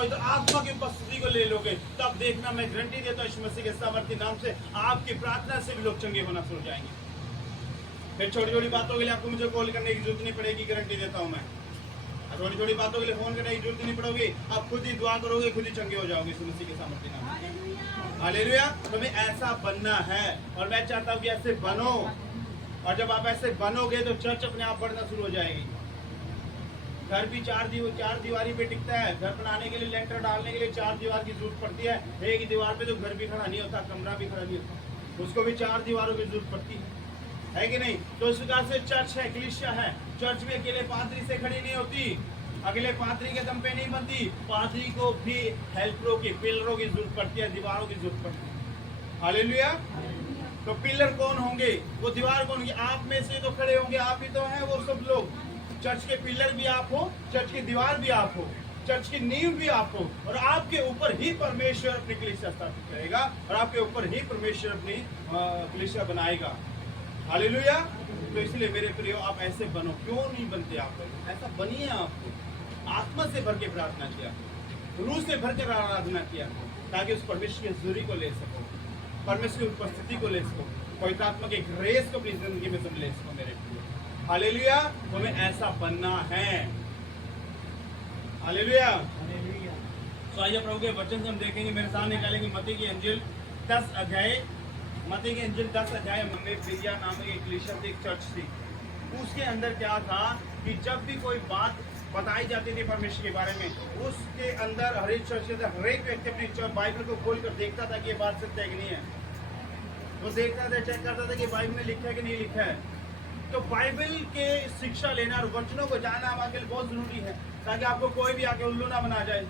पवित्र आत्मा की उपस्थिति को ले लोगे, तब देखना मैं गारंटी देता हूं यीशु मसीह के सामर्थ्य नाम से आपकी प्रार्थना से भी लोग चंगे होना शुरू हो जाएंगे। फिर छोटी छोटी बातों के लिए आपको मुझे कॉल करने की जरूरत नहीं पड़ेगी, गारंटी देता हूं मैं। छोटी छोटी बातों के लिए फोन करने की जरूरत नहीं पड़ोगी, आप खुद ही दुआ करोगे, खुद ही चंगे हो जाओगे यीशु मसीह के सामर्थ्य नाम से। हालेलुया। तुम्हें ऐसा बनना है और मैं चाहता हूं कि ऐसे बनो, और जब आप ऐसे बनोगे तो चर्च अपने आप बढ़ना शुरू हो जाएगी। घर भी चार दीवारी पे टिकता है। घर बनाने के लिए, लेंटर डालने के लिए 4 दीवार की जरूरत पड़ती है। एक ही दीवार पे तो घर भी खड़ा नहीं होता, कमरा भी खड़ा नहीं होता, उसको भी 4 दीवारों की जरूरत पड़ती है कि नहीं? तो इस प्रकार से चर्च है, कलीसिया है। चर्च में अकेले पादरी से खड़ी नहीं होती, अकेले पादरी के दम पे नहीं बनती। पादरी को भी हेल्परों की, पिलरों की जरूरत पड़ती है, दीवारों की जरूरत पड़ती है। हालेलुया। तो पिलर कौन होंगे, वो दीवार कौन होंगे? आप में से तो खड़े होंगे, आप ही तो हैं वो सब लोग। चर्च के पिलर भी आप हो, चर्च की दीवार भी आप हो, चर्च की नींव भी आप हो, और आपके ऊपर ही परमेश्वर अपनी कलीसिया स्थापित करेगा, और आपके ऊपर ही परमेश्वर अपनी कलीसिया बनाएगा। हालेलुया। तो इसलिए मेरे प्रियो, आप ऐसे बनो। क्यों नहीं बनते आप लोग? ऐसा बनिए। आपको आत्मा से भर के प्रार्थना किया, रूह से भर के आराधना किया, ताकि उस परमेश्वर की हजूरी को ले सको, परमेश्वर की उपस्थिति को ले सको, पवित्र आत्मा के ग्रेस को अपनी जिंदगी में तुम ले सको मेरे प्रियो। हालेलुया। तुम्हें ऐसा बनना है। हालेलुया। तो आइए प्रभु के वचन से हम देखेंगे, मेरे सामने निकालेंगे मत्ती की इंजील 10 अध्याय। मत्ती की इंजील 10 अध्याय में बिरिया नामक एक कलीसिया थी, एक चर्च थी। उसके अंदर क्या था कि जब भी कोई बात बताई जाती थी परमेश्वर के बारे में, उसके अंदर हर एक चर्च के अंदर हर एक व्यक्ति अपनी बाइबल को खोल कर देखता था कि ये बात सत्य है कि नहीं है। वो देखता था, चेक करता था कि बाइबल में लिखा है कि नहीं लिखा है। तो बाइबल के शिक्षा लेना और वचनों को जानना हमारे लिए बहुत जरूरी है, ताकि आपको कोई भी आके उल्लू ना बना जाए,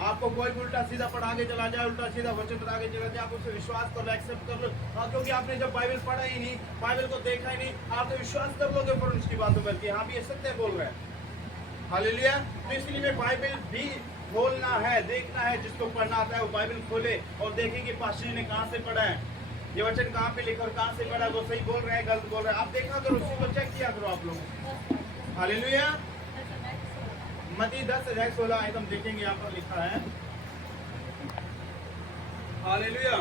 आपको कोई भी उल्टा सीधा पढ़ा के चला जाए, उल्टा सीधा वचन बता के चला जाए, आप उससे विश्वास कर लो, एक्सेप्ट कर लो। क्योंकि आपने जब बाइबल पढ़ा ही नहीं, बाइबल को देखा ही नहीं, आप तो विश्वास कर लोगे पर उसकी बातों पर कि हाँ भी ये सत्य बोल रहे हैं। हालेलुया। तो इसलिए में बाइबल भी खोलना है, देखना है। जिसको पढ़ना आता है वो बाइबल खोले और देखे कि पास्टर जी ने कहाँ से पढ़ा है, ये वचन कहाँ पे लिखा और कहाँ से पढ़ा, वो सही बोल रहे हैं, गलत बोल रहे हैं। आप देखा करो, उसी को चेक किया करो आप लोग। हालेलुया। मत्ती 10 अध्याय 16 आयत हम देखेंगे, यहाँ पर लिखा है। हालेलुया।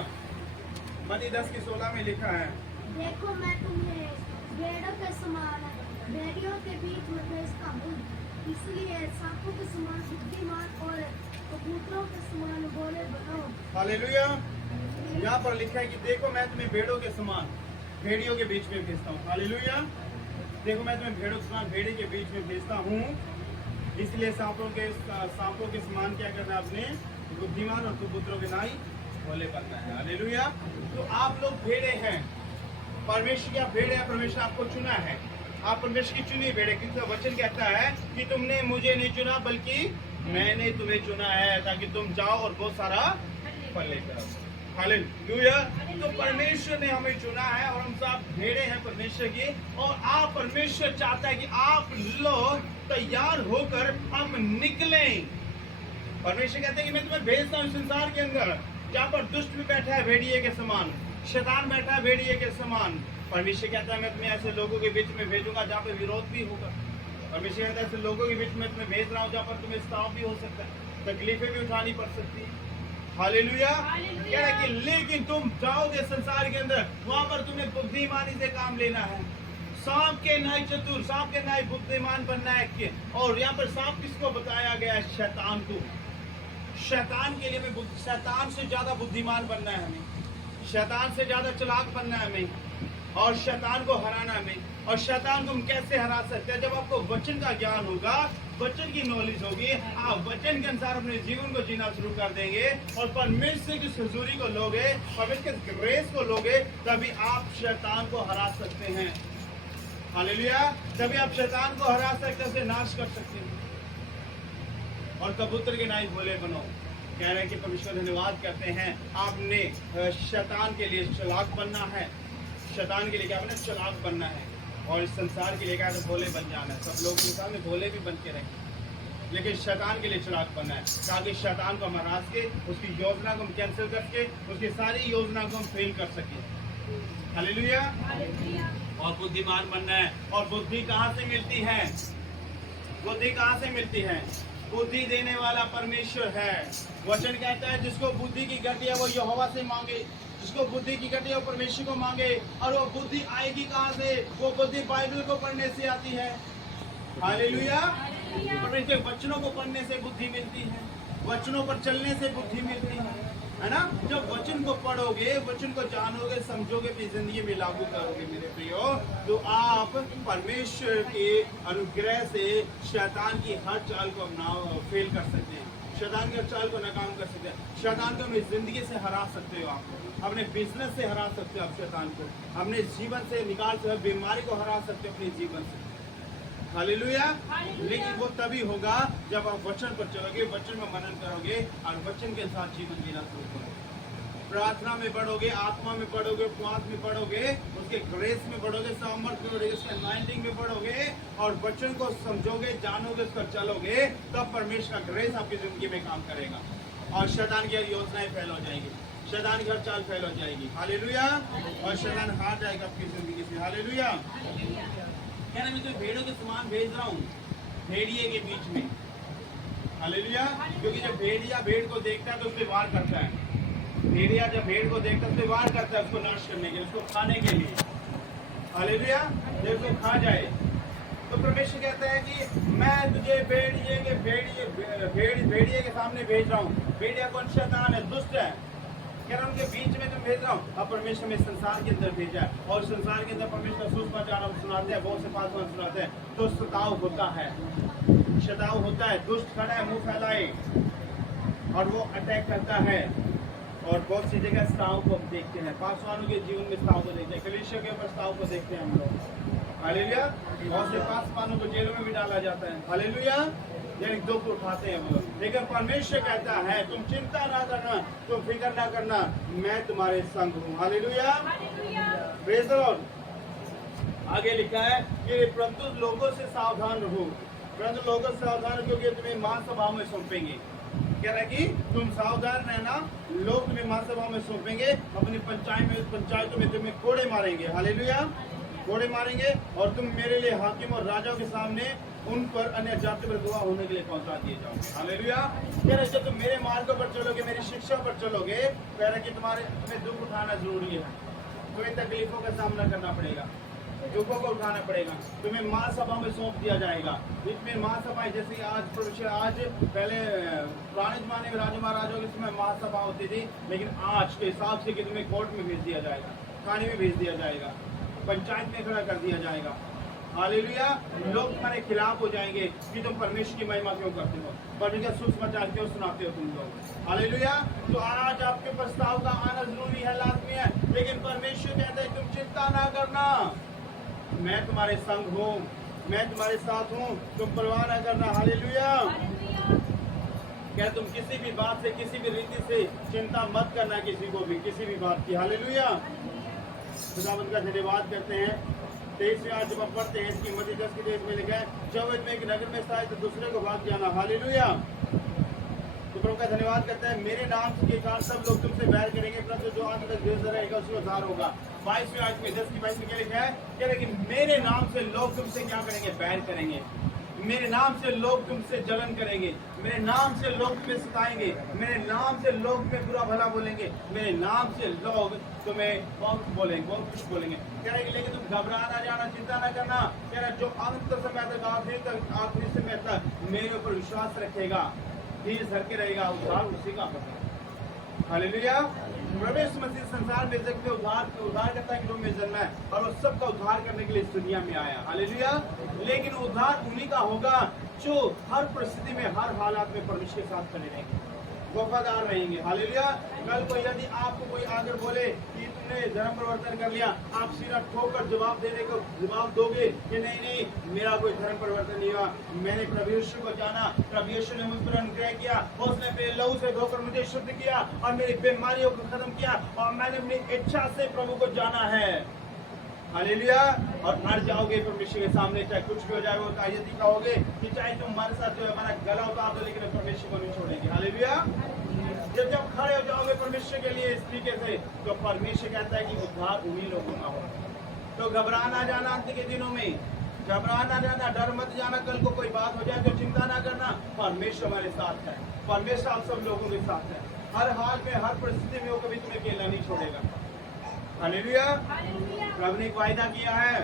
मत्ती 10 की 16 में लिखा है, देखो मैं तुम्हें भेड़ों के समान भेड़ियों के बीच में भेजता हूँ, इसलिए सांपों के समान बुद्धिमान और कबूतरों के समान भोले बनो। हालेलुया। यहाँ पर लिखा है कि देखो मैं तुम्हें भेड़ों के समान भेड़ियों के बीच में भेजता हूँ। हालेलुया। देखो मैं तुम्हें भेड़ों के समान भेड़ी के बीच में भेजता हूँ, इसलिए सांपों के समान क्या करना है, अपने बुद्धिमान और कबूतरों के नाई भोले बनना है। हालेलुया। तो आप लोग भेड़े हैं, परमेश्वर क्या भेड़े हैं, परमेश्वर आपको चुना है, आप परमेश्वर की चुनी भेड़े। क्योंकि वचन कहता है कि तुमने मुझे नहीं चुना बल्कि मैंने तुम्हें चुना है, ताकि तुम जाओ और बहुत सारा फल लेकर आओ। हालेलुया। तो परमेश्वर ने हमें चुना है और हम सब भेड़े हैं परमेश्वर की, और आप परमेश्वर चाहता है कि आप लोग तैयार होकर हम निकलें। परमेश्वर कहते हैं कि मैं तुम्हें भेजता हूँ संसार के अंदर, जहाँ पर दुष्ट भी बैठा है भेड़िए के समान, शैतान बैठा है भेड़िए के समान। परमेश्वर कहता है मैं तुम्हें ऐसे लोगों के बीच में भेजूंगा जहाँ पे विरोध भी होगा। परमेश्वर कहता है ऐसे लोगों के बीच में तुम्हें भेज रहा हूँ जहाँ पर तुम्हें स्ताव भी हो सकता है, तकलीफें भी उठानी पड़ सकती है। हालेलुया। कह रहा है कि लेकिन तुम जाओगे संसार के अंदर, वहां पर तुम्हें बुद्धिमानी से काम लेना है। सांप के नाई चतुर, सांप के नाई बुद्धिमान बनना है। और यहाँ पर सांप किसको बताया गया है? शैतान को। शैतान के लिए हमें शैतान से ज्यादा बुद्धिमान बनना है, हमें शैतान से ज्यादा चालाक बनना है हमें, और शैतान को हराना है हमें। और शैतान को हम कैसे हरा सकते हैं? जब आपको वचन का ज्ञान होगा, वचन की नॉलेज होगी, आप वचन के अनुसार अपने जीवन को जीना शुरू कर देंगे और परमेश्वर की हजूरी को लोगे, परमेश्वर के ग्रेस को लोगे, तभी आप शैतान को हरा सकते हैं। हालेलुया। तभी आप शैतान को हरा सकते हैं, उसे नाश कर सकते हैं। और कबूतर के नाई भोले बनो। कह रहे हैं कि परमेश्वर धन्यवाद करते हैं, आपने शैतान के लिए चालाक बनना है, शैतान के लिए क्या बनना? चालाक बनना है, और इस संसार के लिए क्या है? भोले बन जाना है। सब लोग के सामने भोले भी बन के रहें, लेकिन शैतान के लिए चालाक बनना है, ताकि शैतान को हम हरा के, उसकी योजना को हम कैंसिल करके, उसकी सारी योजना को हम फेल कर सके। हालेलुया। और बुद्धिमान बनना है। और बुद्धि कहाँ से मिलती है? बुद्धि कहाँ से मिलती है? बुद्धि देने वाला परमेश्वर है। वचन कहता है जिसको बुद्धि की घटी है वो यहोवा से मांगे, जिसको बुद्धि की घटी है वो परमेश्वर को मांगे। और वो बुद्धि आएगी कहाँ से? वो बुद्धि बाइबल को पढ़ने से आती है। हालेलुया। परमेश्वर के वचनों को पढ़ने से बुद्धि मिलती है, वचनों पर चलने से बुद्धि मिलती है ना। जब वचन को पढ़ोगे, वचन को जानोगे, समझोगे, अपनी जिंदगी में लागू करोगे मेरे प्रियो, तो आप परमेश्वर के अनुग्रह से शैतान की हर चाल को फेल कर सकते हैं, शैतान की हर चाल को नाकाम कर सकते हैं। शैतान को अपनी जिंदगी से हरा सकते हो, आप अपने बिजनेस से हरा सकते हो, आप शैतान को अपने जीवन से निकाल सकते हो, बीमारी को हरा सकते हो अपने जीवन से। हालेलुया। लेकिन वो तभी होगा जब आप वचन पर चलोगे, वचन में मनन करोगे और वचन के साथ जीवन जीना शुरू करोगे। प्रार्थना में बढ़ोगे, आत्मा में बढ़ोगे, उपवास में बढ़ोगे, उसके ग्रेस में बढ़ोगे, सामर्थ में बढ़ोगे, उसके अनॉइंटिंग में बढ़ोगे और वचन को समझोगे, जानोगे, उस पर चलोगे, तब परमेश्वर का ग्रेस आपकी जिंदगी में काम करेगा और शैतान की योजनाएं फेल हो जाएगी, शैतान की हर चाल फेल हो जाएगी। हालेलुया। और शैतान हार जाएगा आपकी जिंदगी से। हालेलुया। क्या मैं तो भेड़ों के समान भेज रहा हूँ भेड़िए के बीच में। हालेलुया। क्योंकि जब भेड़िया भेड़ को देखता है तो उससे वार करता है। भेड़िया जब भेड़ को देखता है उससे वार करता है, उसको नाश करने के लिए, उसको खाने के लिए। हालेलुया। जब उसको खा जाए तो परमेश्वर कहता है कि मैं तुझे भेड़िए के सामने भेज रहा हूँ। भेड़िया कौन? शैतान है, दुष्ट है। कह रहा उनके बीच में तुम भेज रहा हूँ। अब परमेश्वर में संसार के अंदर भेजा है और संसार के अंदर परमेश्वर सुसमाचार सुनाते हैं, बहुत से पास सुनाते हैं। तो सताव होता है, शताव होता है, दुष्ट खड़ा है मुंह फैलाए और वो अटैक करता है। और बहुत सी जगह स्ताव को हम देखते हैं, पासवानों के जीवन में स्ताव को देखते हैं, कलीसिया के ऊपर स्ताव को देखते हैं हम लोग। हालेलुया। बहुत से पासवानों को जेलों में भी डाला जाता है। हालेलुया। यानी दुख उठाते हैं वो लोग। लेकिन परमेश्वर कहता है तुम चिंता ना करना, तुम फिक्र ना करना, मैं तुम्हारे संग हूँ। हालेलुया। Praise the Lord. आगे लिखा है कि परंतु लोगों से सावधान रहो, परंतु लोगों से सावधान रहो क्योंकि तुम्हें महासभा में सौंपेंगे। कह रहा है कि तुम सावधान रहना, लोग तुम्हें महासभा में सौंपेंगे, अपनी पंचायतों में तुम्हें कोड़े मारेंगे। हालेलुया। कोड़े मारेंगे और तुम मेरे लिए हाकिम और राजाओं के सामने उन पर अन्य जाति पर गवाह होने के लिए पहुंचा दिए जाओगे। हालेलुया। कह रहे जब तुम मेरे मार्गों पर चलोगे, मेरी शिक्षा पर चलोगे, कह रहे कि तुम्हें दुख उठाना जरूरी है, तुम्हें तकलीफों का सामना करना पड़ेगा, दुखों को उठाना पड़ेगा, तुम्हें महासभा में सौंप दिया जाएगा। इसमें महासभाएं जैसे आज पहले पुराने जमाने में राजा महाराजाओं के समय महासभा होती थी, लेकिन आज के हिसाब से कि तुम्हें कोर्ट में भेज दिया जाएगा, थाने में भेज दिया जाएगा, पंचायत में खड़ा कर दिया जाएगा। हालेलुया। लोग तुम्हारे खिलाफ हो जाएंगे कि तुम परमेश्वर की महिमा क्यों करते हो, परमेश्वर सुसमाचार क्यों सुनाते हो तुम लोग। हालेलुया। तो आज आपके प्रस्ताव का आना जरूरी है, लाजमी है, लेकिन परमेश्वर कहता है तुम चिंता ना करना, मैं तुम्हारे संग हूँ, मैं तुम्हारे साथ हूँ, तुम परवाह ना करना। हालेलुया। क्या तुम किसी भी बात से, किसी भी रीति से चिंता मत करना, किसी को भी, किसी भी बात की। हालेलुया। खुदावंद का धन्यवाद करते हैं। 23वें आज जब आप पढ़ते हैं इसकी मती 10 के देश में लिखा है जब में एक नगर में स्थायी तो दूसरे को भाग जाना। हालेलुया। तो प्रभु का धन्यवाद करते हैं। मेरे नाम के कारण सब लोग तुमसे बैर करेंगे, परंतु जो अंत तक धीरज रहेगा उसको उद्धार होगा। 22वें आज में 10 की 22 में क्या लिखा है? कह रहे कि मेरे नाम से लोग तुमसे क्या करेंगे? बैर करेंगे। मेरे नाम से लोग तुमसे जलन करेंगे, मेरे नाम से लोग तुम्हें सताएंगे, मेरे नाम से लोग तुम्हें बुरा भला बोलेंगे, मेरे नाम से लोग तुम्हें बहुत बोलेंगे, बहुत कुछ बोलेंगे। कह रहे लेकिन तुम घबरा ना जाना, चिंता ना करना। कह रहे जो अंत समय तक, आखिरी समय तक मेरे ऊपर विश्वास रखेगा, धीरे धर के रहेगा, उद्धार उसी का होगा। हालेलुया। प्रवेश मसीह संसार में जगत में उद्धार करता के रूप में जन्मा है और वो सबका उद्धार करने के लिए इस दुनिया में आया। हालेलुया। लेकिन उद्धार उन्हीं का होगा जो हर परिस्थिति में, हर हालात में परमेश्वर के साथ खड़े रहेंगे, वफादार रहेंगे। हालेलुया। कल को यदि आपको कोई आकर बोले कि तुमने धर्म परिवर्तन कर लिया, आप सीधा ठोकर जवाब दोगे कि नहीं, मेरा कोई धर्म परिवर्तन नहीं हुआ, मैंने प्रभु यीशु को जाना, प्रभु यीशु ने मुझ पर अनुग्रह किया, उसने अपने लहू से धोकर मुझे शुद्ध किया और मेरी बीमारियों को खत्म किया और मैंने अपनी इच्छा से प्रभु को जाना है। हालेलुया। और मर जाओगे परमेश्वर के सामने, चाहे कुछ भी हो जाए, वो यदि कहोगे कि चाहे तुम हमारे साथ जो हमारा गला उतार दो, लेकिन परमेश्वर को नहीं छोड़ेंगे। हालेलुया। जब खड़े हो जाओगे परमेश्वर के लिए इस तरीके से, तो परमेश्वर कहता है कि उद्धार उन्हीं लोगों का होगा। तो घबरा ना जाना अंत के दिनों में, घबराना जाना, डर मत जाना, कल को कोई बात हो जाए तो चिंता ना करना, परमेश्वर हमारे साथ है, परमेश्वर आप सब लोगों के साथ है, हर हाल में हर परिस्थिति में वो कभी तुम्हें अकेला नहीं छोड़ेगा। हालेलुया। प्रभु ने एक वायदा किया है,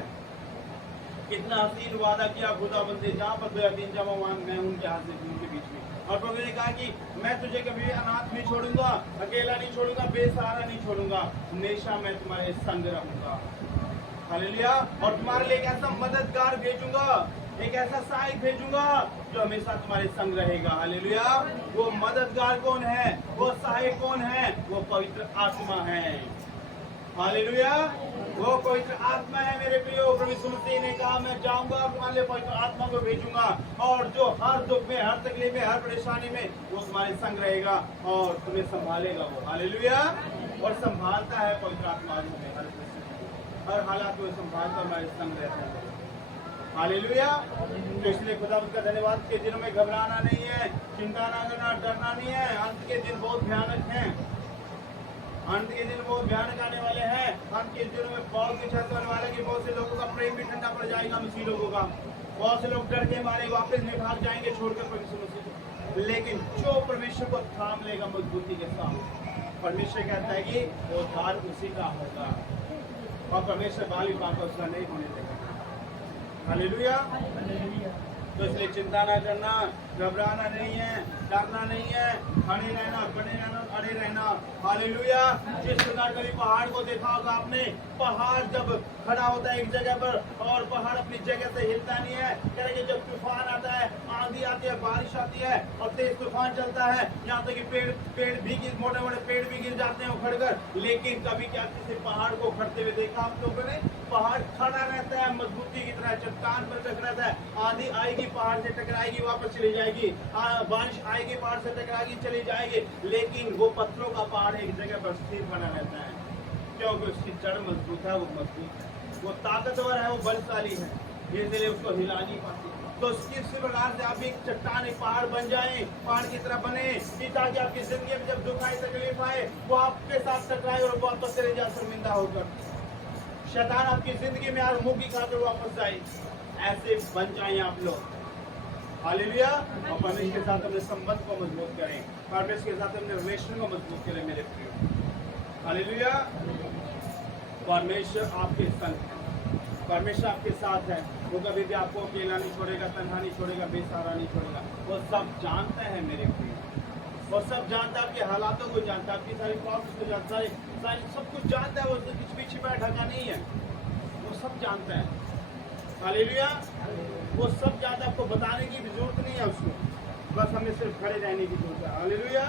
कितना हसीन वादा किया खुदाबंद से, जहाँ पर 2 या 3 जमा वहां मैं उनके हाथ में उनके बीच में। और प्रभु ने कहा कि मैं तुझे कभी अनाथ नहीं छोड़ूंगा, अकेला नहीं छोड़ूंगा, बेसहारा नहीं छोड़ूंगा, हमेशा मैं तुम्हारे संग रहूंगा। हालेलुया। और तुम्हारे लिए एक ऐसा मददगार भेजूंगा, एक ऐसा सहायक भेजूंगा जो हमेशा तुम्हारे संग रहेगा। हालेलुया। वो मददगार कौन है, वो सहायक कौन है, वो पवित्र आत्मा है। हालेलुया। वो पवित्र आत्मा है मेरे प्रियो। प्रभु यीशु मसीह ने कहा मैं जाऊंगा तुम्हारे लिए पवित्र आत्मा को भेजूंगा, और जो हर दुख में, हर तकलीफ में, हर परेशानी में वो तुम्हारे संग रहेगा और तुम्हें संभालेगा वो। हालेलुया। और संभालता है पवित्र आत्मा में, हर परिस्थिति, हर हालात में संभालता हमारे संग रहता है। हालेलुया। तो इसलिए खुदा का धन्यवाद के दिनों में घबराना नहीं है, चिंता ना करना, डरना नहीं है। अंत के दिन बहुत भयानक हैं, अंत के दिन बहुत भयानक आने वाले हैं। अंत के दिनों में बहुत कुछ ऐसा होने वाला है कि बहुत से लोगों का प्रेम भी ठंडा पड़ जाएगा मसीह लोगों का। बहुत से लोग डर के मारे वापस में भाग जाएंगे छोड़कर परमेश्वर मसीह। लेकिन जो परमेश्वर को थाम लेगा मजबूती के साथ, परमेश्वर कहता है कि वो उद्धार उसी का होगा, और परमेश्वर बाल विवाह का उसका नहीं होने देगा। हालेलुया। तो इसलिए चिंता ना करना, घबराना नहीं है, डरना नहीं है, खड़े रहना, बने रहना, अड़े रहना। हालेलुया। जिस प्रकार कभी पहाड़ को देखा होगा आपने, पहाड़ जब खड़ा होता है एक जगह पर और पहाड़ अपनी जगह से हिलता नहीं है, कहेंगे जब तूफान आता है, आंधी आती है, बारिश आती है और तेज तूफान चलता है, यहाँ तक कि पेड़ भी मोटे मोटे पेड़ भी गिर जाते हैं उखड़कर। लेकिन कभी क्या किसी पहाड़ को उखड़ते हुए देखा आप लोगों ने? पहाड़ खड़ा रहता है मजबूती की तरह, चट्टान पर टकराता है। आंधी आएगी पहाड़ से टकराएगी, वापस चली जाएगी, बारिश आएगी पहाड़ से टकराएगी, चली जाएगी, लेकिन वो पत्थरों का पहाड़ एक जगह पर स्थिर बना रहता है, क्योंकि उसकी जड़ मजबूत है, वो मजबूत है, वो ताकतवर है, वो बलशाली है, इसलिए उसको हिला नहीं पाती। तो इसी प्रकार से आप एक चट्टान, एक पहाड़ बन जाए, पहाड़ की तरह बने, कि ताकि आपकी जिंदगी में जब दुख आए, तकलीफ आए, वो आपके साथ टकराए और वापस चले जाए शर्मिंदा होकर। शैतान आपकी जिंदगी में हर मुंह की खाकर वापस जाए, ऐसे बन जाए आप लोग। हालेलुया। और परमेश्वर के साथ अपने संबंध को मजबूत करें, परमेश्वर के साथ अपने रिलेशन को मजबूत करें मेरे प्रिय। हालेलुया। परमेश्वर आपके संग है, परमेश्वर आपके साथ है, वो कभी भी आपको अकेला नहीं छोड़ेगा, तन्हा नहीं छोड़ेगा, बेसहारा नहीं छोड़ेगा। वो सब जानता है मेरे प्रिय, वो सब जानता है, आपके हालातों को जानता है, आपकी सारी प्रॉब्लम्स को जानता है, सारी सब कुछ जानता है। वो कुछ भी छिपा ढका नहीं है, वो सब जानता है। हालेलुया। वो सब जानता है, आपको बताने की भी जरूरत नहीं है उसको, बस हमें सिर्फ खड़े रहने की जरूरत है। हालेलुया।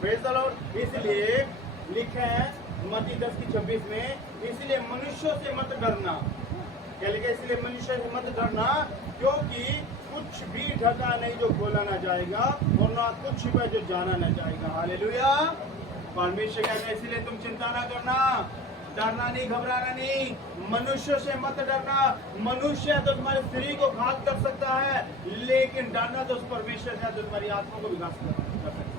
Praise the Lord. इसलिए लिखा है मत्ती 10:26 में, इसलिए मनुष्यों से मत डरना, क्या लिखा है? इसलिए मनुष्य से मत डरना, क्योंकि कुछ भी ढका नहीं जो खोला ना जाएगा, और ना कुछ छिपा जो जाना ना जाएगा। हालेलुया। परमेश्वर कहता है इसलिए तुम चिंता ना करना, डरना नहीं, घबराना नहीं, मनुष्य से मत डरना। मनुष्य तो तुम्हारे शरीर को घात कर सकता है, लेकिन डरना तो उस परमेश्वर से जो तुम्हारी आत्मा को भी घात कर सकता है।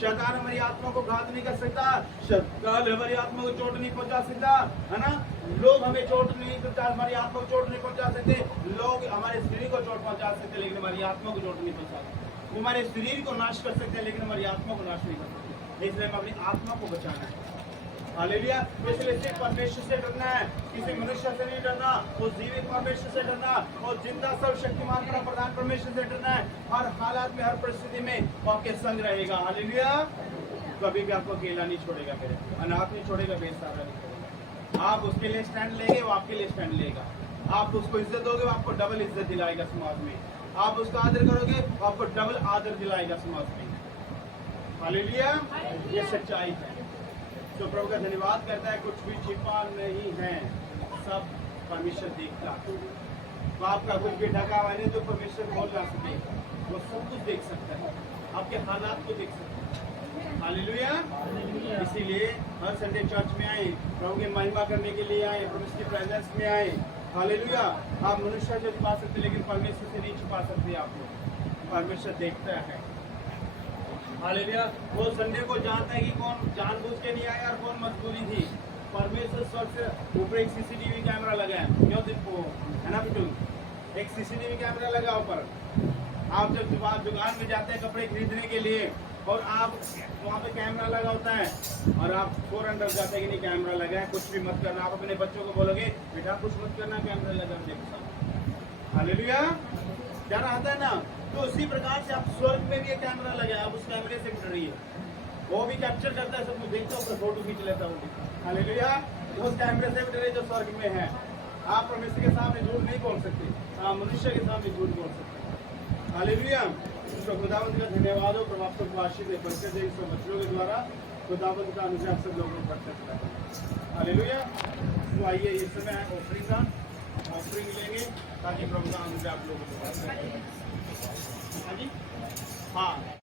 शैतान हमारी आत्मा को घात नहीं कर सकता, शैतान हमारी आत्मा को चोट नहीं पहुंचा सकता, है ना। लोग हमें चोट नहीं पहुंचा, हमारी आत्मा को चोट नहीं पहुंचा सकते। लोग हमारे शरीर को चोट पहुंचा सकते, लेकिन हमारी आत्मा को चोट नहीं पहुंचा सकते। वो हमारे शरीर को नाश कर सकते हैं, लेकिन हमारी आत्मा को नाश नहीं कर सकते। इसलिए हमें अपनी आत्मा को बचाना है। हालेलुया। इसलिए सिर्फ परमेश्वर से डरना है, किसी मनुष्य से नहीं डरना, वो जीवित परमेश्वर से डरना, और जिंदा सर्वशक्तिमान का प्रधान परमेश्वर से डरना है। हर हालात में, हर परिस्थिति में वो आपके संग रहेगा। हालेलुया। कभी भी आपको अकेला नहीं छोड़ेगा, मेरे अनाथ नहीं छोड़ेगा, बेसहारा नहीं छोड़ेगा। आप उसके लिए स्टैंड लेंगे, वो आपके लिए स्टैंड लेगा। आप उसको इज्जत दोगे, वो आपको डबल इज्जत दिलाएगा समाज में। आप उसका आदर करोगे, वो आपको डबल आदर दिलाएगा समाज में। हालेलुया। ये सच्चाई है। तो प्रभु का धन्यवाद करता है, कुछ भी छिपा नहीं है, सब परमेश्वर देखता है। तो आपका कुछ भी ढका हुआ नहीं तो परमेश्वर बोल जा सके, वो सब कुछ देख सकता है, आपके हालात को देख सकता है। हालेलुया। इसीलिए हर संडे चर्च में आए, प्रभु की महिमा करने के लिए आए, प्रभु की प्रेजेंस में आए। हालेलुया। आप मनुष्य से छुपा सकते, लेकिन परमेश्वर से नहीं छुपा सकते आप लोग, परमेश्वर देखता है। हालेलुया। वो संडे को जानता है कि कौन जानबूझ के नहीं आया और कौन मजबूरी थी। परमेश्वर स्वर्ग से ऊपर एक सीसीटीवी कैमरा लगा है, क्यों देखो है ना बिल्कुल, एक सीसीटीवी कैमरा लगा ऊपर। आप जब दुकान में जाते हैं कपड़े खरीदने के लिए और आप वहाँ पे कैमरा लगा होता है और आप फौरन डर जाते हैं कि नहीं कैमरा लगा है, कुछ भी मत करना। आप अपने बच्चों को बोलोगे बेटा कुछ मत करना, कैमरा लगा देखो। हालेलुया, क्या आता है ना। तो उसी प्रकार से आप स्वर्ग में भी एक कैमरा लगा है, आप उस कैमरे से भी डरिए, वो भी कैप्चर करता है सब कुछ, देखता है, फोटो खींच लेता है वो भी। हालेलुया, उस कैमरे से भी डरे जो स्वर्ग में है। आप परमेश्वर के सामने झूठ नहीं बोल सकते, आप मनुष्य के सामने झूठ बोल सकते। हालेलुया, तो खुदावंत का धन्यवाद हो, प्रभु आप सबको आशीष दे, बरकत दे इस बच्चों के द्वारा। खुदावंत का अनुग्रह सब लोगों को बरकत दे। हालेलुया। तो आइए इस समय ऑफरिंग लेंगे ताकि प्रभु का अनुग्रह आप लोगों को बरकत दे। हाँ जी, हाँ।